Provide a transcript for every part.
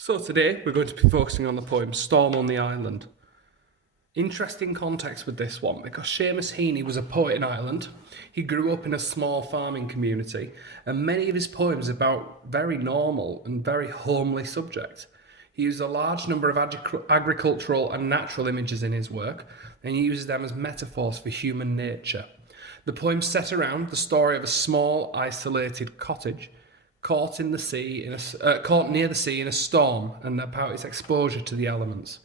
So today we're going to be focusing on the poem Storm on the Island. Interesting context with this one because Seamus Heaney was a poet in Ireland. He grew up in a small farming community and many of his poems are about very normal and very homely subjects. He used a large number of agricultural and natural images in his work and he uses them as metaphors for human nature. The poem's set around the story of a small isolated cottage caught near the sea in a storm and about its exposure to the elements.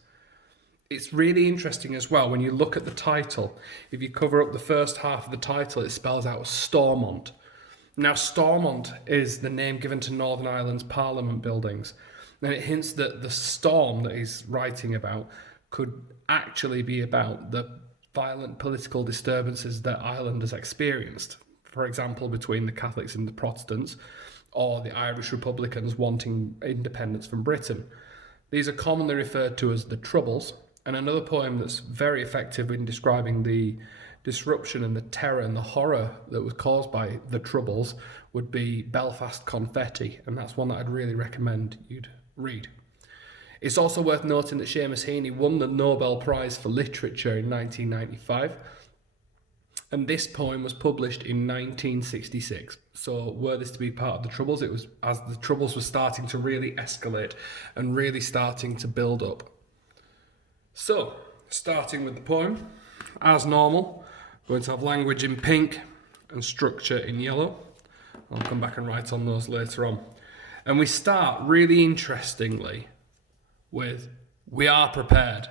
It's really interesting as well when you look at the title. If you cover up the first half of the title, it spells out Stormont. Now, Stormont is the name given to Northern Ireland's Parliament buildings, and it hints that the storm that he's writing about could actually be about the violent political disturbances that Ireland has experienced. For example, between the Catholics and the Protestants, or the Irish Republicans wanting independence from Britain. These are commonly referred to as the Troubles, and another poem that's very effective in describing the disruption and the terror and the horror that was caused by the Troubles would be Belfast Confetti, and that's one that I'd really recommend you'd read. It's also worth noting that Seamus Heaney won the Nobel Prize for Literature in 1995, and this poem was published in 1966. So were this to be part of the Troubles, it was as the Troubles were starting to really escalate and really starting to build up. So, starting with the poem, as normal, we're going to have language in pink and structure in yellow. I'll come back and write on those later on. And we start really interestingly with, "We are prepared."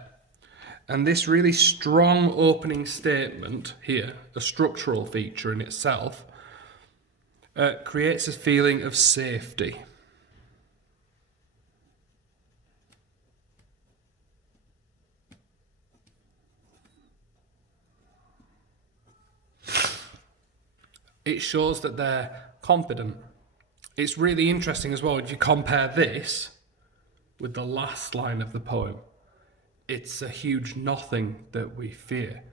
And this really strong opening statement here, a structural feature in itself, creates a feeling of safety. It shows that they're confident. It's really interesting as well if you compare this with the last line of the poem. It's a huge nothing that we fear.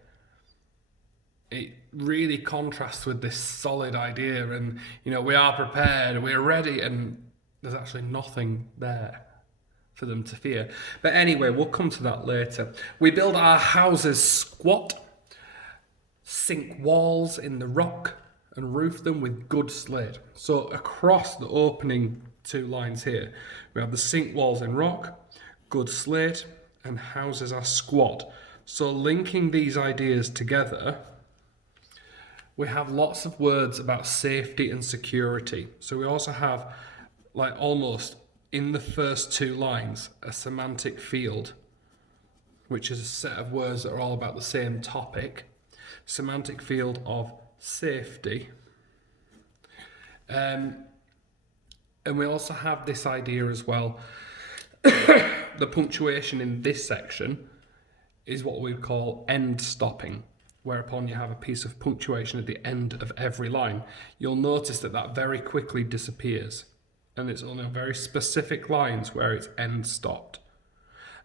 It really contrasts with this solid idea and, we are prepared, we're ready, and there's actually nothing there for them to fear. But anyway, we'll come to that later. We build our houses squat, sink walls in the rock, and roof them with good slate. So across the opening two lines here, we have the sink walls in rock, good slate, and houses are squat. So linking these ideas together, we have lots of words about safety and security. So we also have, almost in the first two lines, a semantic field, which is a set of words that are all about the same topic. Semantic field of safety. And we also have this idea as well. The punctuation in this section is what we call end stopping, whereupon you have a piece of punctuation at the end of every line. You'll notice that very quickly disappears, and it's only on very specific lines where it's end stopped.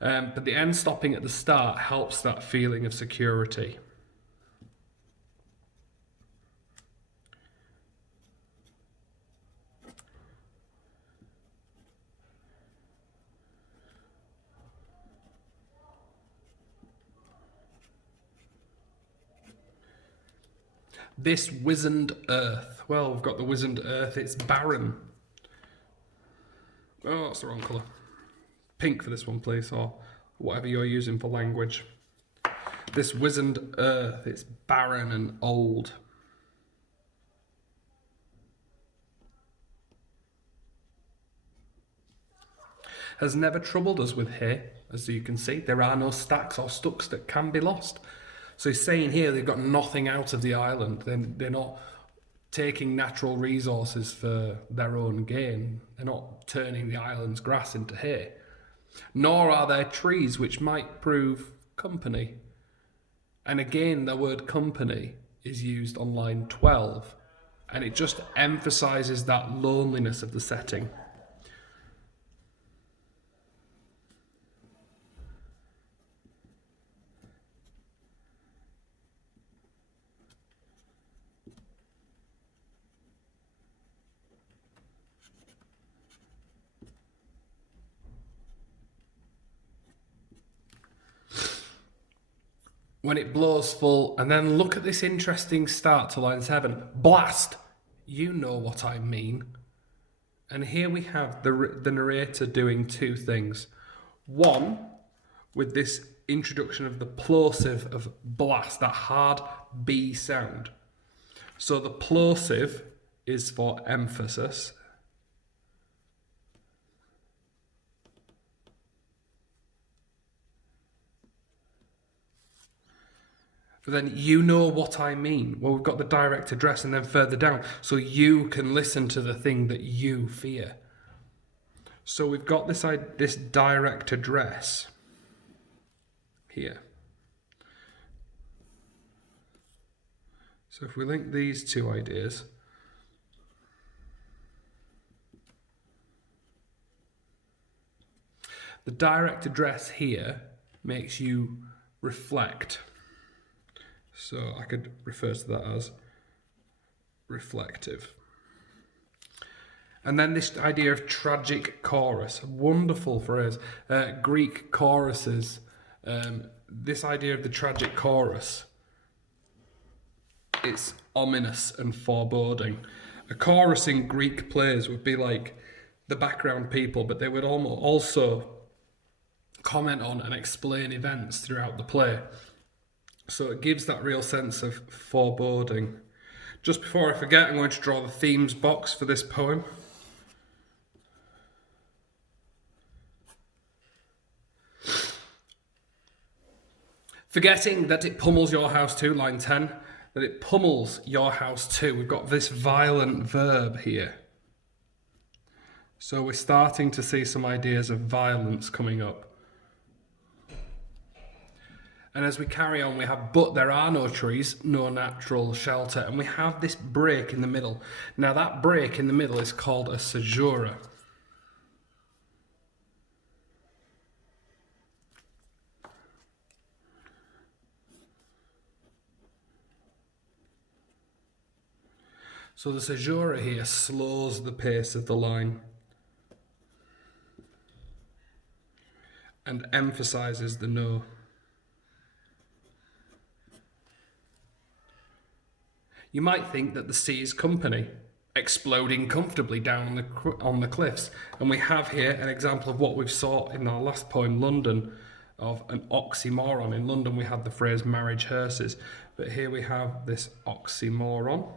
But the end stopping at the start helps that feeling of security. This wizened earth. Well, we've got the wizened earth. It's barren. Oh, that's the wrong colour. Pink for this one, please, or whatever you're using for language. This wizened earth. It's barren and old. Has never troubled us with hay, as you can see. There are no stacks or stucks that can be lost. So he's saying here they've got nothing out of the island. They're not taking natural resources for their own gain. They're not turning the island's grass into hay. Nor are there trees which might prove company. And again, the word company is used on line 12. And it just emphasises that loneliness of the setting. when it blows full, and then look at this interesting start to line 7. Blast! You know what I mean. And here we have the narrator doing two things. One, with this introduction of the plosive of blast, that hard B sound. So the plosive is for emphasis. But then you know what I mean. Well, we've got the direct address and then further down. So you can listen to the thing that you fear. So we've got this direct address here. So if we link these two ideas, the direct address here makes you reflect. So I could refer to that as reflective. And then this idea of tragic chorus, a wonderful phrase. Greek choruses, this idea of the tragic chorus, it's ominous and foreboding. A chorus in Greek plays would be like the background people, but they would also comment on and explain events throughout the play. So it gives that real sense of foreboding. Just before I forget, I'm going to draw the themes box for this poem. Forgetting that it pummels your house too, line 10, that it pummels your house too. We've got this violent verb here. So we're starting to see some ideas of violence coming up. And as we carry on, we have, but there are no trees, no natural shelter. And we have this break in the middle. Now that break in the middle is called a caesura. So the caesura here slows the pace of the line and emphasizes the no. You might think that the sea is company, exploding comfortably down on the cliffs. And we have here an example of what we've saw in our last poem, London, of an oxymoron. In London we had the phrase marriage hearses, but here we have this oxymoron.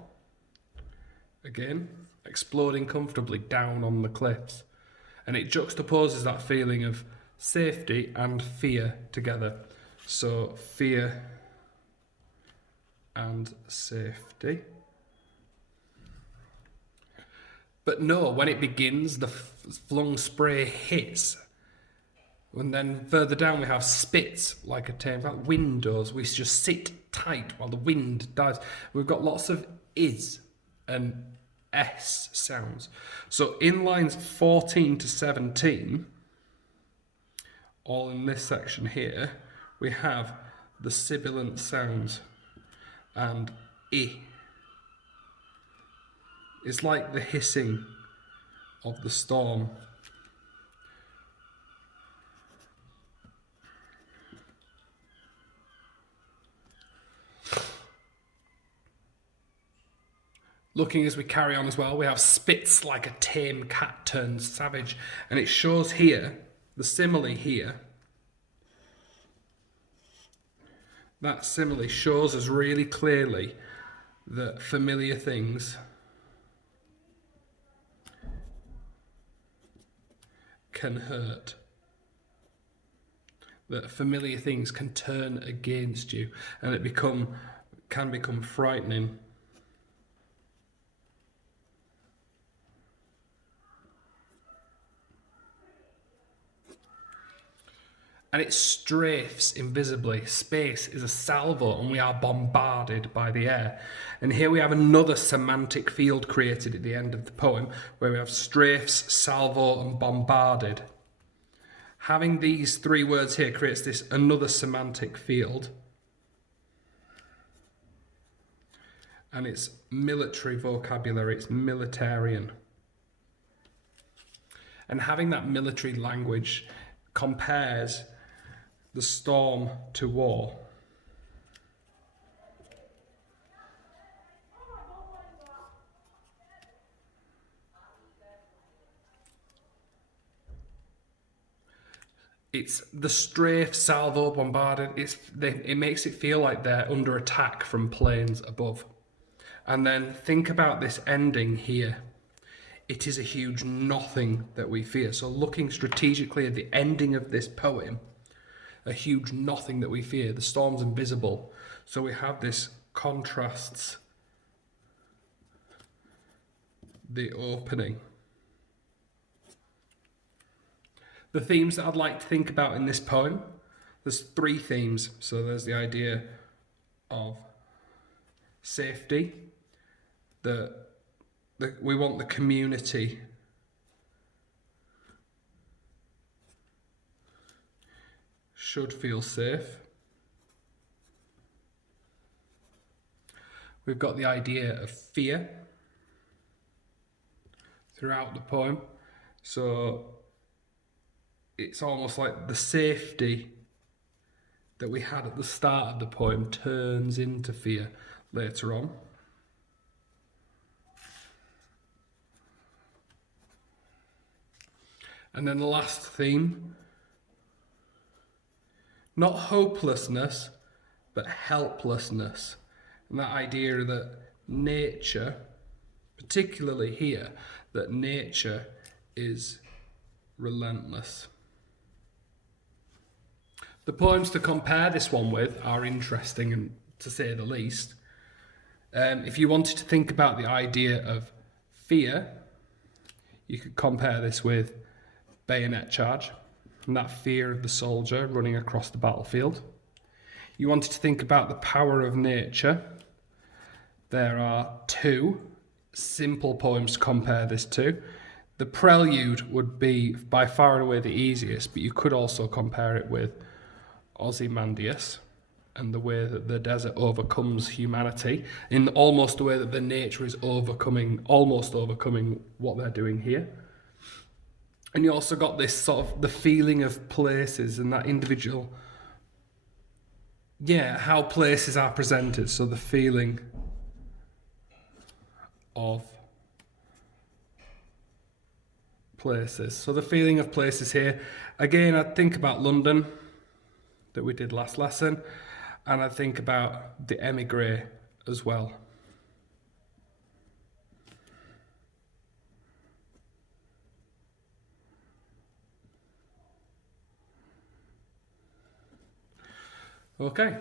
Again, exploding comfortably down on the cliffs. And it juxtaposes that feeling of safety and fear together. So fear and safety. But no, when it begins, the flung spray hits. And then further down we have spits like a tame, like windows. We just sit tight while the wind dies. We've got lots of is and s sounds. So in lines 14 to 17, all in this section here, we have the sibilant sounds. And I. It's like the hissing of the storm. Looking as we carry on as well, we have spits like a tame cat turns savage. And it shows here, the simile here, that simile shows us really clearly that familiar things can hurt. That familiar things can turn against you and it can become frightening. And it strafes invisibly. Space is a salvo and we are bombarded by the air. And here we have another semantic field created at the end of the poem where we have strafes, salvo and bombarded. Having these three words here creates this another semantic field. And it's military vocabulary, it's militarian. And having that military language compares the storm to war. It's the strafe, salvo, bombarded. It makes it feel like they're under attack from planes above. And then think about this ending here. It is a huge nothing that we fear. So looking strategically at the ending of this poem, a huge nothing that we fear. The storm's invisible. So we have this contrasts the opening. The themes that I'd like to think about in this poem, there's 3 themes. So there's the idea of safety, we want the community should feel safe. We've got the idea of fear throughout the poem. So it's almost like the safety that we had at the start of the poem turns into fear later on. And then the last theme, not hopelessness, but helplessness. And that idea that nature, particularly here, that nature is relentless. The poems to compare this one with are interesting, and to say the least. If you wanted to think about the idea of fear, you could compare this with Bayonet Charge, and that fear of the soldier running across the battlefield. You wanted to think about the power of nature. There are 2 simple poems to compare this to. The Prelude would be by far and away the easiest, but you could also compare it with Ozymandias and the way that the desert overcomes humanity, in almost the way that the nature is almost overcoming what they're doing here. And you also got this sort of the feeling of places and that individual, how places are presented. So the feeling of places. So the feeling of places here. Again, I'd think about London that we did last lesson, and I'd think about the emigre as well. Okay.